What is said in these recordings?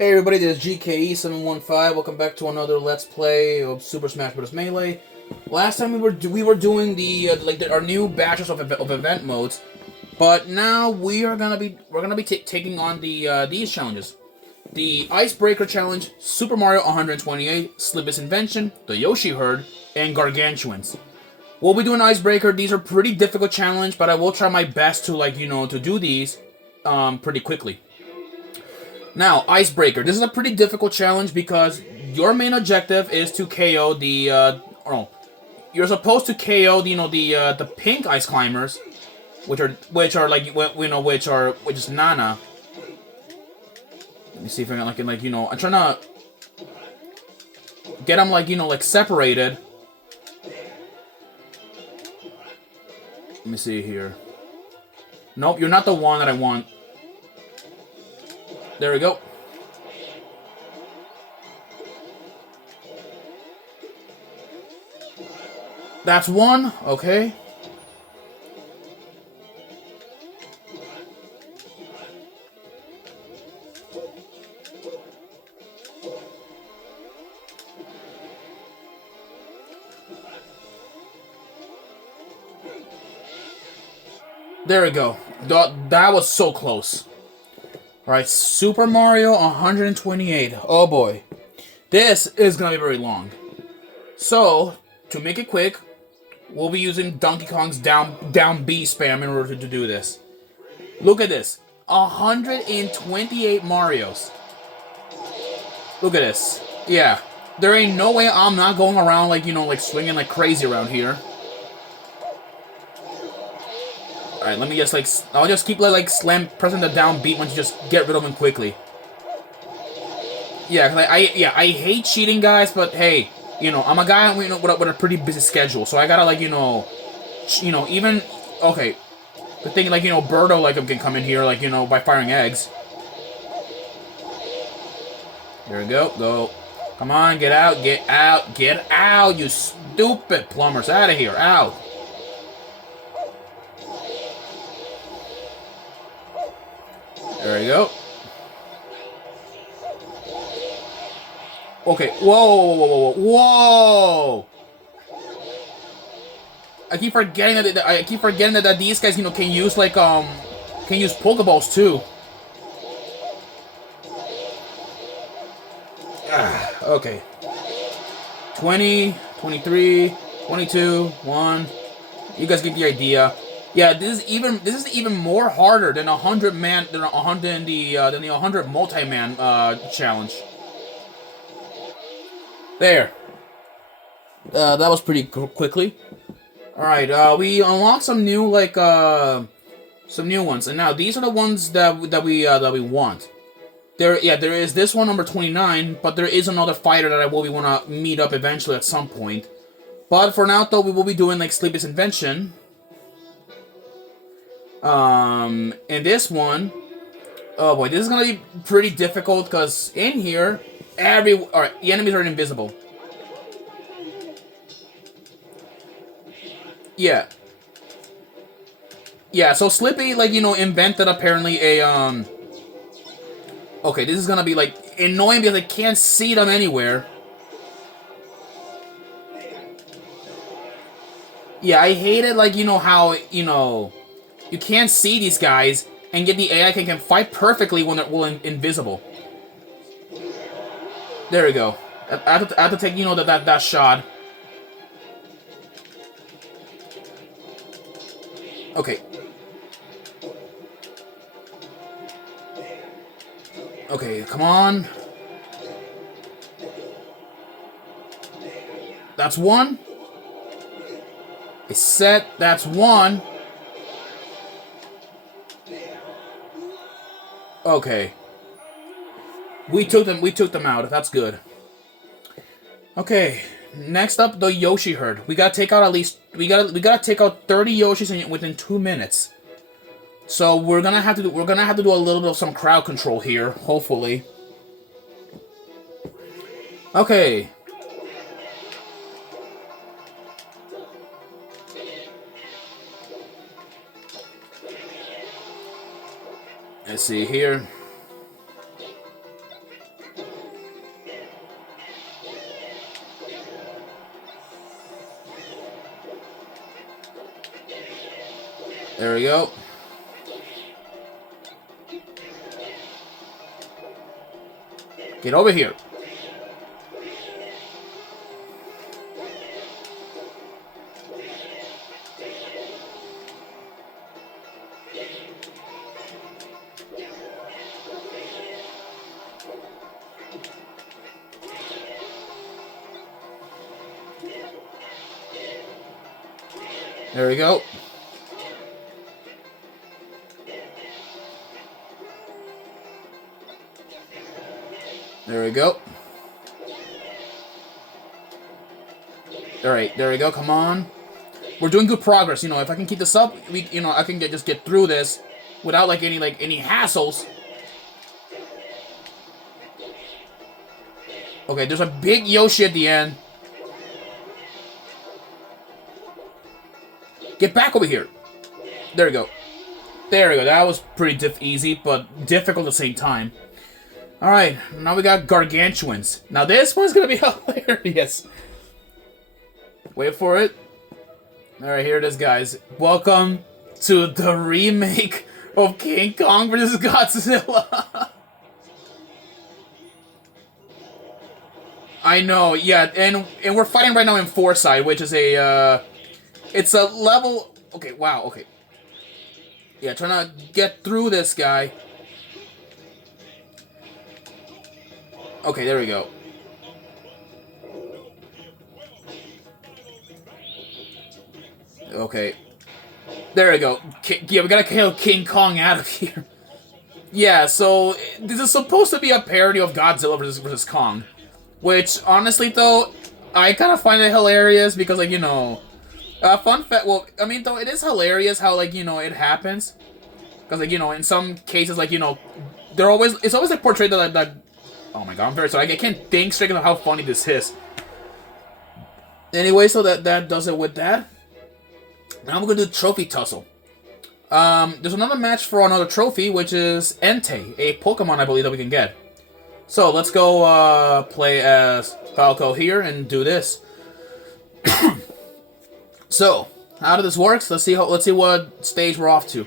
Hey everybody, this is GKE715. Welcome back to another Let's Play of Super Smash Bros. Melee. Last time we were doing our new batches of event modes, but now we're gonna be taking on these challenges: the Icebreaker Challenge, Super Mario 128, Slippe's Invention, the Yoshi Herd, and Gargantuans. We'll be doing Icebreaker. These are pretty difficult challenge, but I will try my best to to do these pretty quickly. Now, Icebreaker. This is a pretty difficult challenge because your main objective is to KO you're supposed to KO the pink ice climbers, which is Nana. Let me see if I can I'm trying to get them separated. Let me see here. Nope, you're not the one that I want. There we go. That's one. Okay. There we go. That was so close. Alright, Super Mario 128. Oh boy. This is gonna be very long. So, to make it quick, we'll be using Donkey Kong's down B spam in order to do this. Look at this. 128 Marios. Look at this. Yeah. There ain't no way I'm not going around swinging like crazy around here. Alright, let me just I'll just keep pressing the down beat once you just get rid of him quickly. Yeah, cause I hate cheating, guys, but hey, I'm a guy with a pretty busy schedule, so I gotta even okay. The thing Birdo can come in here by firing eggs. There we go, go. Come on, get out, you stupid plumbers, out of here, out. There we go. Okay, whoa! I keep forgetting that these guys can use Pokeballs too. Okay. 20, 23, 22, 1. You guys get the idea. Yeah, this is even more harder than 100 multi-man challenge. There. That was pretty quickly. All right, we unlocked some new ones, and now these are the ones that we want. There is this one, number 29, but there is another fighter that I will want to meet up eventually at some point. But for now, though, we will be doing Slippe's Invention. And this one, oh boy, this is gonna be pretty difficult because in here, the enemies are invisible. Yeah. Yeah, so Slippy, invented apparently a, okay, this is gonna be, annoying because I can't see them anywhere. Yeah, I hate it, how, you can't see these guys, and yet the AI can fight perfectly when they're invisible. There we go. I have to take, that shot. Okay. Okay, come on. That's one. It's set. That's one. Okay. We took them out. That's good. Okay. Next up, the Yoshi Herd. We gotta take out we gotta take out 30 Yoshis within 2 minutes. So we're gonna have to do a little bit of some crowd control here, hopefully. Okay. Let's see here. There we go. Get over here. There we go. There we go. Alright, there we go, come on. We're doing good progress, you know, if I can keep this up, I can just get through this without, like, any hassles. Okay, there's a big Yoshi at the end. Get back over here. There we go. There we go. That was pretty easy, but difficult at the same time. Alright, now we got Gargantuans. Now this one's gonna be hilarious. Wait for it. Alright, here it is, guys. Welcome to the remake of King Kong vs. Godzilla. I know, yeah, and we're fighting right now in Foresight, which is a, it's a level... Okay, wow, okay. Yeah, trying to get through this guy. Okay, there we go. Okay. There we go. Yeah, we gotta kill King Kong out of here. Yeah, so this is supposed to be a parody of Godzilla versus Kong. Which, honestly, though, I kind of find it hilarious because, like, you know... fun fact, well, I mean, though, it is hilarious how, like, you know, it happens. Because, like, you know, in some cases, like, you know, it's always, like, portrayed that oh my god, I'm very sorry, I can't think straight about how funny this is. Anyway, so that does it with that. Now we're gonna do Trophy Tussle. There's another match for another trophy, which is Entei, a Pokemon, I believe, that we can get. So, let's go, play as Falco here and do this. So, how does this work? Let's see what stage we're off to.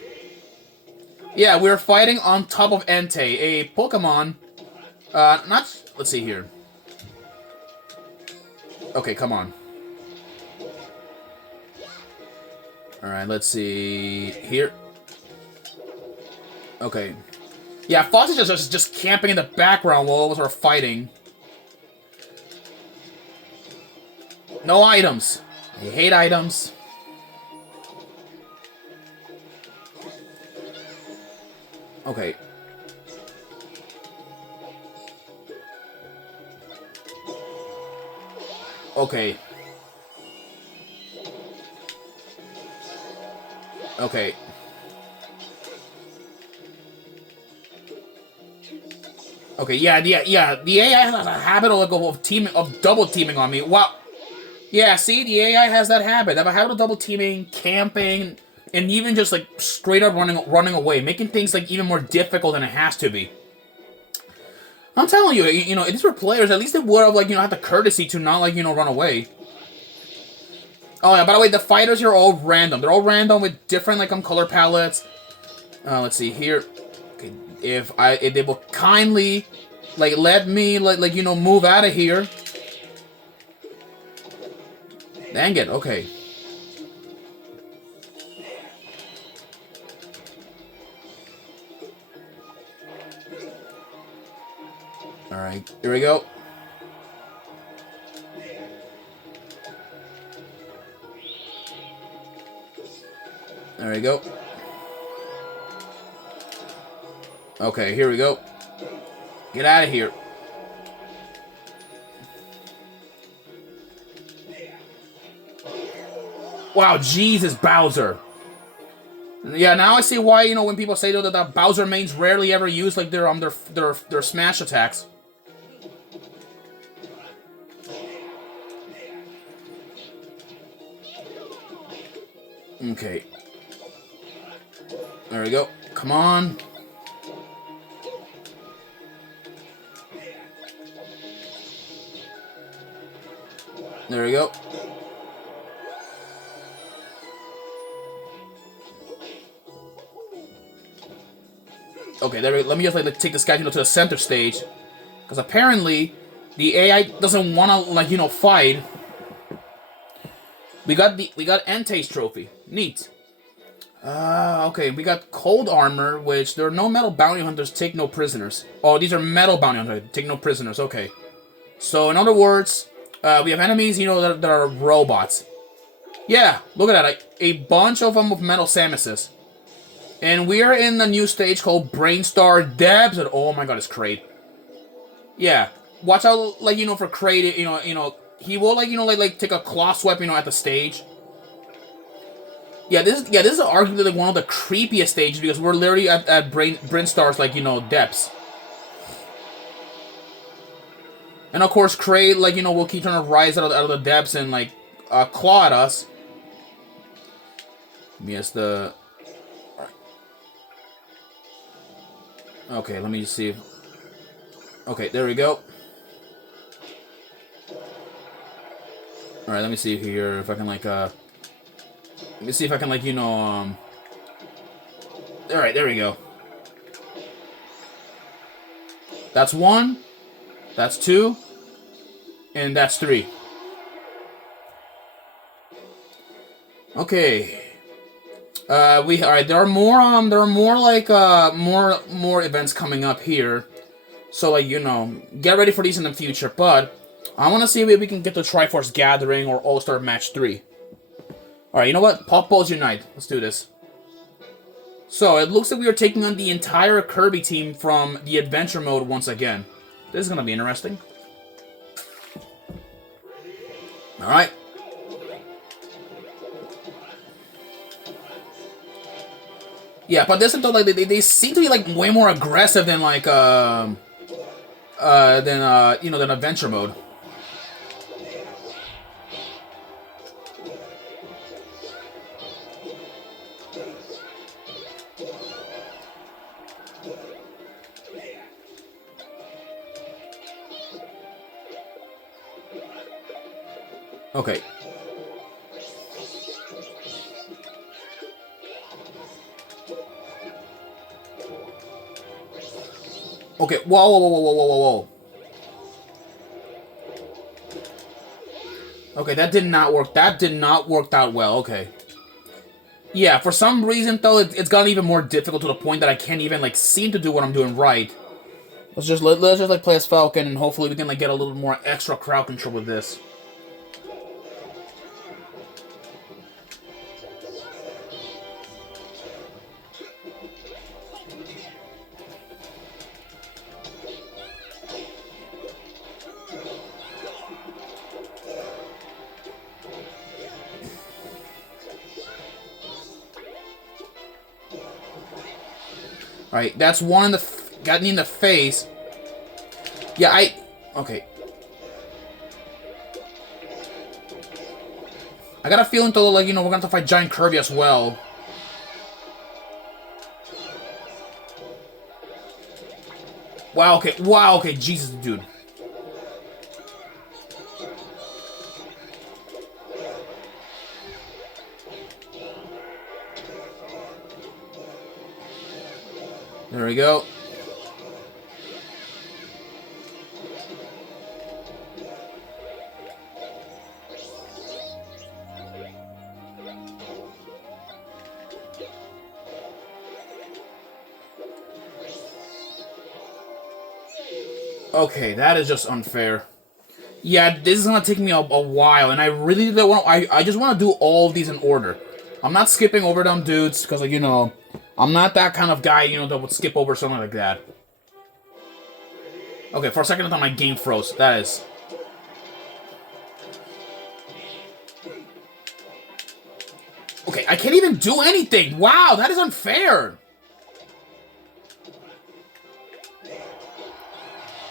Yeah, we're fighting on top of Entei, a Pokemon. Let's see here. Okay, come on. Alright, let's see here. Okay. Yeah, Fox is just camping in the background while all of us are fighting. No items. I hate items. Okay. Okay. Okay. Okay, yeah. The AI has a habit of double teaming on me. Wow. Yeah, see, the AI has that habit. They have a habit of double teaming, camping, and even just like straight up running away, making things like even more difficult than it has to be. I'm telling you, you know, if these were players, at least they would have, like, you know, had the courtesy to not, like, you know, run away. Oh yeah, by the way, the fighters here are all random. They're all random with different, like, color palettes. Let's see here. Okay, if they will kindly, like, let me, like, you know, move out of here. Dang it, okay. Alright, here we go. There we go. Okay, here we go. Get out of here. Wow, Jesus, Bowser. Yeah, now I see why, you know, when people say though that Bowser mains rarely ever use like their smash attacks. Okay. There we go. Come on. There we go. Okay, there. Let me just like take this guy to the center stage, because apparently the AI doesn't want to like fight. We got Entei's trophy. Neat. Okay, we got cold armor, which there are no metal bounty hunters, take no prisoners. Oh, these are metal bounty hunters, take no prisoners, okay. So, in other words, we have enemies, that are robots. Yeah, look at that, a bunch of them with metal Samuses. And we're in the new stage called Brainstar Debs, and oh my god, it's Kraid. Yeah, watch out, like, for Kraid, he will, like, take a claw swipe, at the stage. Yeah, this is arguably like one of the creepiest stages because we're literally at Brainstar's like depths. And of course, Kraid will keep trying to rise out of the depths and like claw at us. Yes, the. Okay, let me just see. Okay, there we go. All right, let me see here if I can like Let me see if I can, like, Alright, there we go. That's 1. That's 2. And that's 3. Okay. Alright, there are more, like, more events coming up here. So, like, get ready for these in the future. But I want to see if we can get the Triforce Gathering or All-Star Match 3. Alright, you know what? Pop Balls Unite. Let's do this. So, it looks like we are taking on the entire Kirby team from the Adventure Mode once again. This is going to be interesting. Alright. Yeah, but this is like they seem to be like way more aggressive than like than Adventure Mode. Okay. Okay, whoa. Okay, that did not work. That did not work out well, okay. Yeah, for some reason, though, it's gotten even more difficult to the point that I can't even, like, seem to do what I'm doing right. Let's just like, play as Falcon, and hopefully we can, like, get a little more extra crowd control with this. Alright, that's one in the... got me in the face. Yeah, okay. I got a feeling, though, like, we're gonna have to fight Giant Kirby as well. Wow, okay, Jesus, dude. There we go. Okay, that is just unfair. Yeah, this is gonna take me a while, and I really don't want. I just want to do all of these in order. I'm not skipping over them dudes because, like, I'm not that kind of guy, that would skip over something like that. Okay, for a second I thought my game froze. That is. Okay, I can't even do anything. Wow, that is unfair.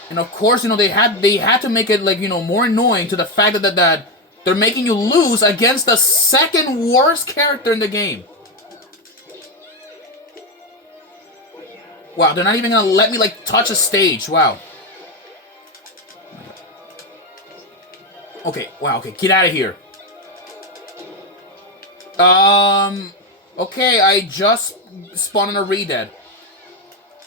And of course, they had to make it, like, more annoying to the fact that they're making you lose against the second worst character in the game. Wow, they're not even gonna let me, like, touch a stage. Wow. Okay, wow, okay, get out of here. Okay, I just spawned in a Redead.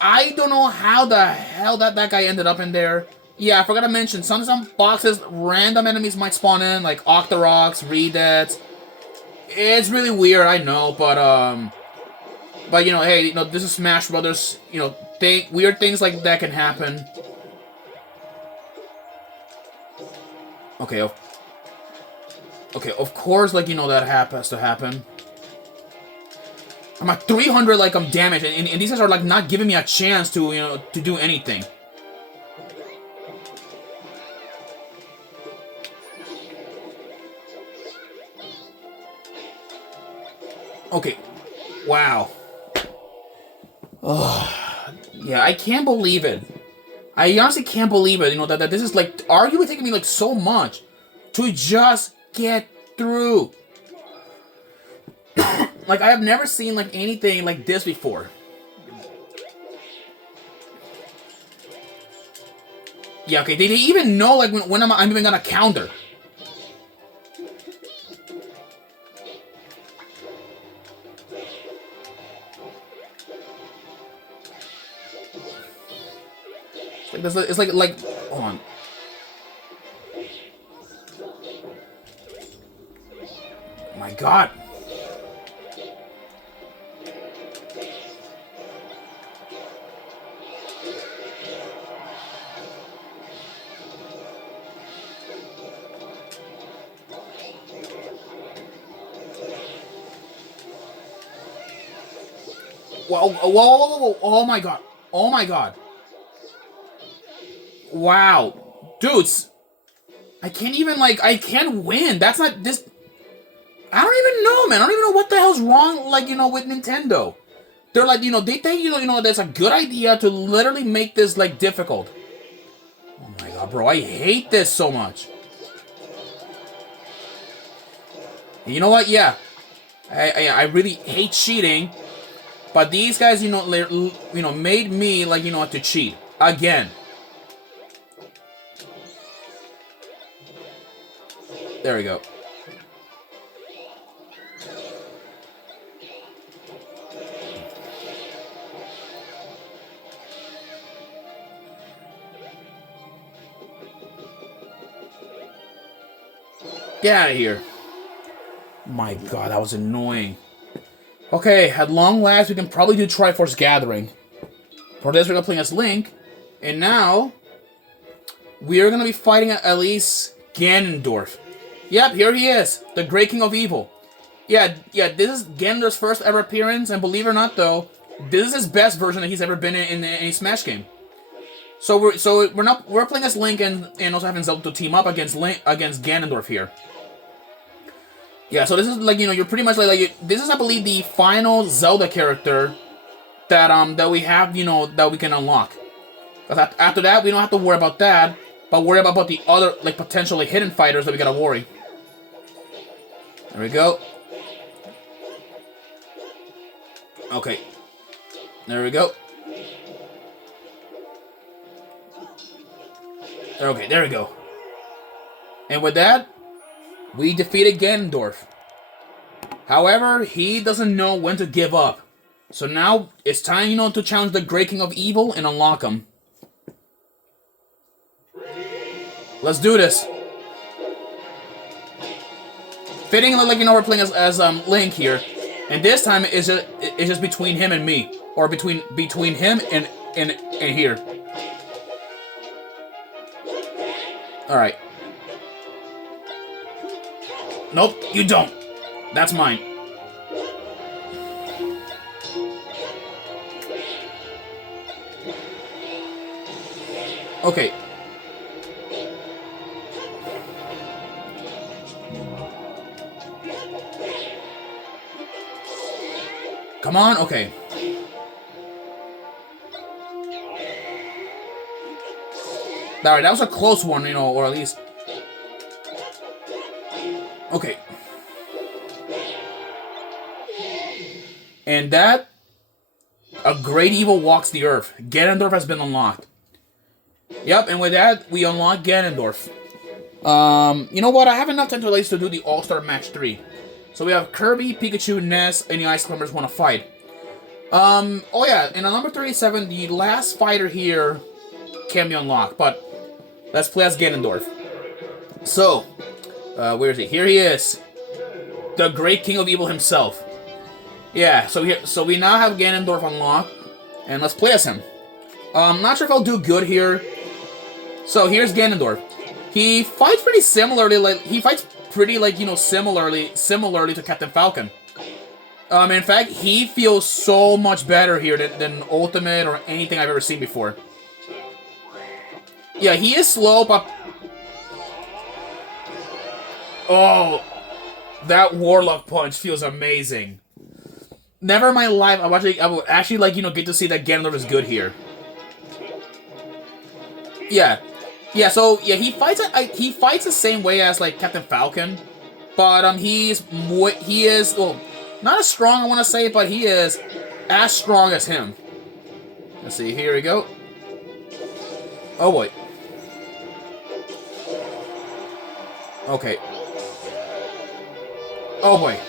I don't know how the hell that guy ended up in there. Yeah, I forgot to mention, some boxes, random enemies might spawn in, like Octoroks, Redeads. It's really weird, I know, but you know, hey, you know, this is Smash Brothers. You know, weird things like that can happen. Okay, okay, of course, like, you know, that has to happen. I'm at 300, like, I'm damaged, and these guys are, like, not giving me a chance to, you know, to do anything. Okay, wow. Oh, yeah, I can't believe it. I honestly can't believe it, you know, that this is, like, arguably taking me, like, so much to just get through. Like, I have never seen, like, anything like this before. Yeah, okay, they even know, like, when I'm even gonna counter. It's like, hold on. Oh my god. Whoa, whoa, whoa, whoa, whoa, oh my god. Oh my god. Wow. Dudes. I can't even, like, I can't win. That's not, this... I don't even know, man. I don't even know what the hell's wrong, like, you know, with Nintendo. They're like, you know, they think, you know, that's a good idea to literally make this, like, difficult. Oh my god, bro. I hate this so much. You know what? Yeah. I really hate cheating. But these guys, you know, made me, like, you know, to cheat. Again. There we go. Get out of here. My god, that was annoying. Okay, at long last, we can probably do Triforce Gathering. For this, we're going to play as Link. And now, we are going to be fighting at least Ganondorf. Yep, here he is. The Great King of Evil. Yeah, this is Ganondorf's first ever appearance. And believe it or not, though, this is his best version that he's ever been in any Smash game. So we're playing as Link and also having Zelda to team up against Ganondorf here. Yeah, so this is, like, you know, you're pretty much like this is, I believe, the final Zelda character that we have, you know, that we can unlock. Because after that, we don't have to worry about that, but worry about the other, like, potentially hidden fighters that we gotta worry. There we go. Okay. There we go. Okay, there we go. And with that, we defeated Ganondorf. However, he doesn't know when to give up. So now, it's time, you know, to challenge the Great King of Evil and unlock him. Let's do this. Fitting, like, you know, we're playing as Link here. And this time, it's just between him and me. Or between him and here. Alright. Nope, you don't. That's mine. Okay. Come on, okay. Alright, that was a close one, you know, or at least... Okay. And that... A great evil walks the earth. Ganondorf has been unlocked. Yep, and with that, we unlock Ganondorf. You know what? I have enough time to at least to do the All-Star Match 3. So we have Kirby, Pikachu, Ness, and the Ice Climbers want to fight. Oh yeah, in number 37, the last fighter here can be unlocked, but let's play as Ganondorf. So, where is he? Here he is. The great king of evil himself. Yeah, so we now have Ganondorf unlocked, and let's play as him. Not sure if I'll do good here. So here's Ganondorf. He fights pretty similarly, similarly to Captain Falcon. In fact, he feels so much better here than Ultimate or anything I've ever seen before. Yeah, he is slow, but... Oh, that Warlock punch feels amazing. Never in my life, I would actually like, get to see that Ganondorf is good here. Yeah. Yeah, so, yeah, he fights the same way as, like, Captain Falcon. But, he is, well, not as strong, I want to say, but he is as strong as him. Let's see, here we go. Oh, boy. Okay. Oh, boy.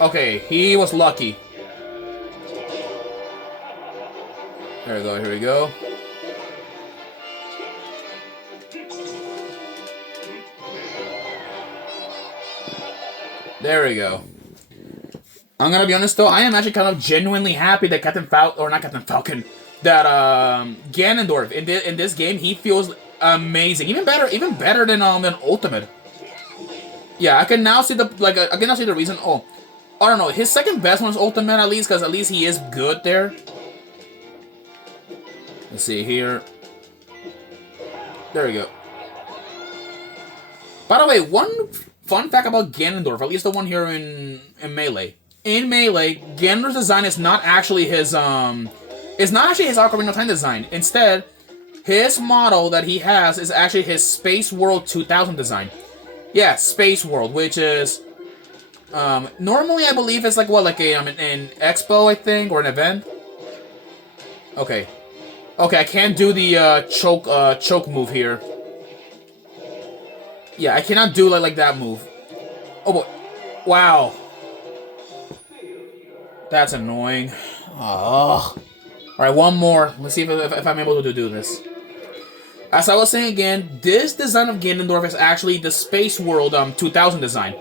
Okay, he was lucky. Here we go, here we go. There we go. I'm gonna be honest though, I am actually kind of genuinely happy that that Ganondorf in this game, he feels amazing, even better than Ultimate. Yeah, I can now see the reason. Oh, I don't know. His second best one is Ultimate at least, because at least he is good there. Let's see here. There we go. By the way, one fun fact about Ganondorf, at least the one here in Melee. In Melee, Ganondorf's design is not actually his Ocarina of Time design. Instead, his model that he has is actually his Space World 2000 design. Yeah, Space World, which is normally I believe it's like an expo, I think, or an event. Okay. Okay, I can't do the choke move here. Yeah, I cannot do like that move. Oh boy. Wow. That's annoying. Oh. Alright, one more. Let's see if I'm able to do this. As I was saying again, this design of Ganondorf is actually the Space World 2000 design.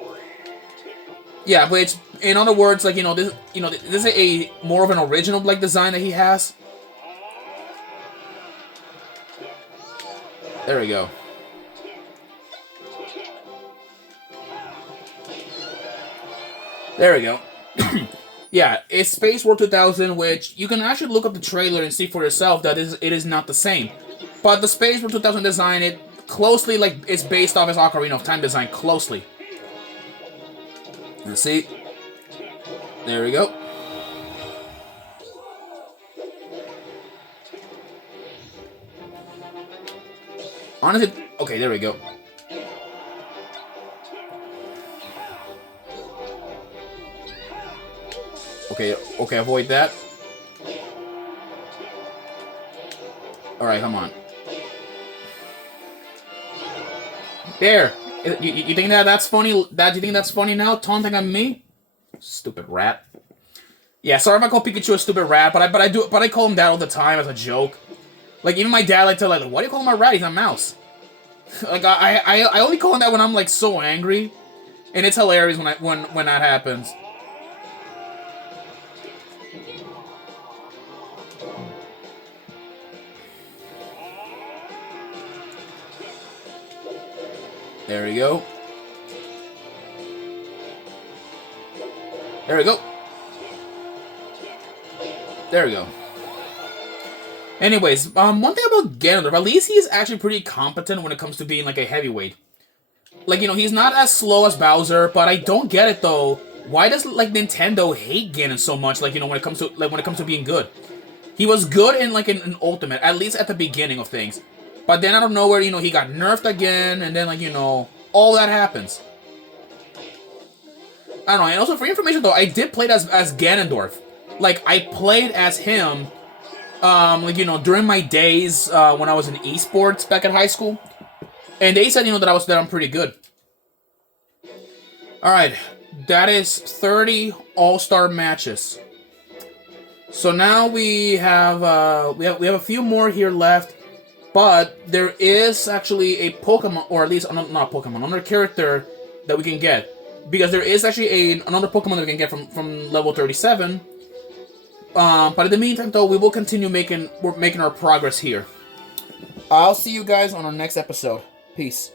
Yeah, which, in other words, like, this is a more of an original like design that he has. There we go. There we go. Yeah, it's Space World 2000, which you can actually look up the trailer and see for yourself that it is not the same. But the Space World 2000 design, it closely, like, it's based off his Ocarina of Time design, closely. Let's see. There we go. Honestly, okay, there we go. Okay, avoid that. Alright, come on. There! You think that's funny? Dad, you think that's funny now? Taunting on me? Stupid rat. Yeah, sorry if I call Pikachu a stupid rat, but I call him that all the time as a joke. Like, even my dad like to like, why do you call him a rat? He's a mouse. Like, I only call him that when I'm like so angry. And it's hilarious when that happens. There we go. There we go. There we go. Anyways, one thing about Ganondorf, at least he is actually pretty competent when it comes to being like a heavyweight. Like, he's not as slow as Bowser, but I don't get it though. Why does like Nintendo hate Ganon so much? Like, when it comes to being good. He was good in like an Ultimate, at least at the beginning of things. But then out of nowhere, he got nerfed again, and then like, all that happens. I don't know. And also for your information though, I did play as Ganondorf. Like, I played as him, during my days when I was in esports back in high school. And they said, that I'm pretty good. Alright, that is 30 all-star matches. So now we have a few more here left, but there is actually a Pokemon, or at least not Pokemon, another character that we can get, because there is actually another Pokemon that we can get from level 37. But in the meantime, though, we will continue making our progress here. I'll see you guys on our next episode. Peace.